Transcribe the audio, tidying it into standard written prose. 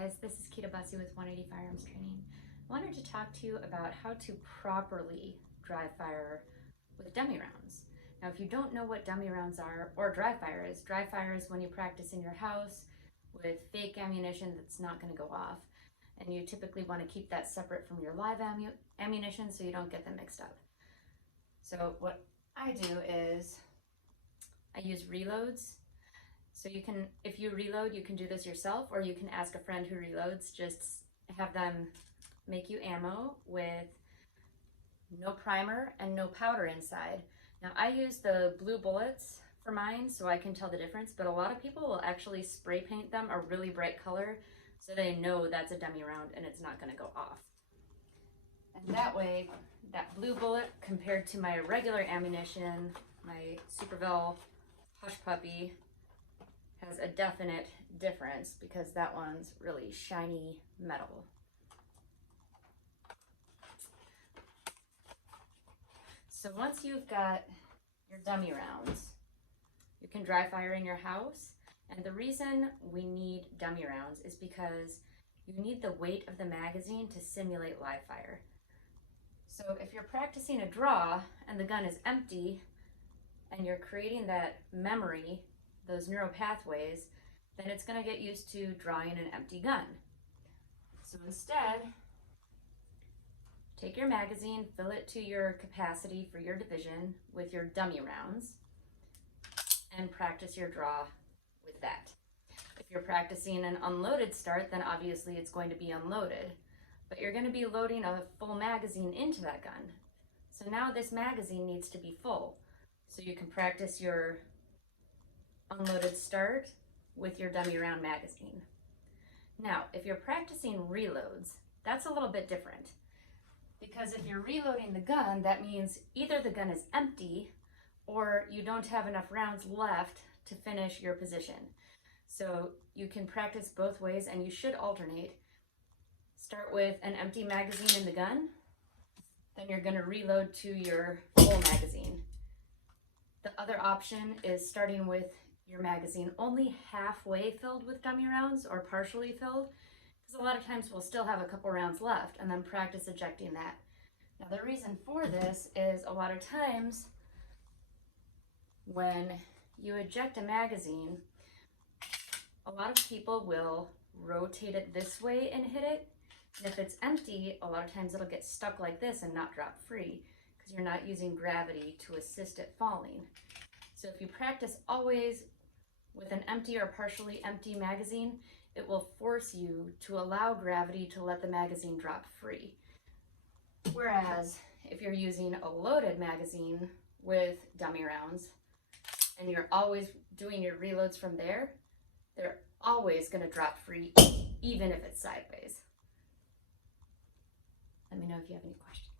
Guys, this is Kita Bussy with 180 Firearms Training. I wanted to talk to you about how to properly dry fire with dummy rounds. Now, if you don't know what dummy rounds are or dry fire is when you practice in your house with fake ammunition that's not going to go off. And you typically want to keep that separate from your live ammunition so you don't get them mixed up. So what I do is I use reloads. So you can, if you reload, you can do this yourself, or you can ask a friend who reloads, just have them make you ammo with no primer and no powder inside. Now I use the blue bullets for mine so I can tell the difference, but a lot of people will actually spray paint them a really bright color so they know that's a dummy round and it's not gonna go off. And that way, that blue bullet compared to my regular ammunition, my Supervel Hush Puppy, has a definite difference because that one's really shiny metal. So once you've got your dummy rounds, you can dry fire in your house. And the reason we need dummy rounds is because you need the weight of the magazine to simulate live fire. So if you're practicing a draw and the gun is empty and you're creating that memory, those neural pathways, then it's going to get used to drawing an empty gun. So instead, take your magazine, fill it to your capacity for your division with your dummy rounds, and practice your draw with that. If you're practicing an unloaded start, then obviously it's going to be unloaded, but you're going to be loading a full magazine into that gun. So now this magazine needs to be full. So you can practice your unloaded start with your dummy round magazine. Now, if you're practicing reloads, that's a little bit different. Because if you're reloading the gun, that means either the gun is empty or you don't have enough rounds left to finish your position. So you can practice both ways and you should alternate. Start with an empty magazine in the gun, then you're going to reload to your full magazine. The other option is starting with your magazine only halfway filled with dummy rounds or partially filled, because a lot of times we'll still have a couple rounds left, and then practice ejecting that. Now the reason for this is a lot of times when you eject a magazine, a lot of people will rotate it this way and hit it. And if it's empty, a lot of times it'll get stuck like this and not drop free because you're not using gravity to assist it falling. So if you practice always with an empty or partially empty magazine, it will force you to allow gravity to let the magazine drop free. Whereas if you're using a loaded magazine with dummy rounds and you're always doing your reloads from there, they're always going to drop free even if it's sideways. Let me know if you have any questions.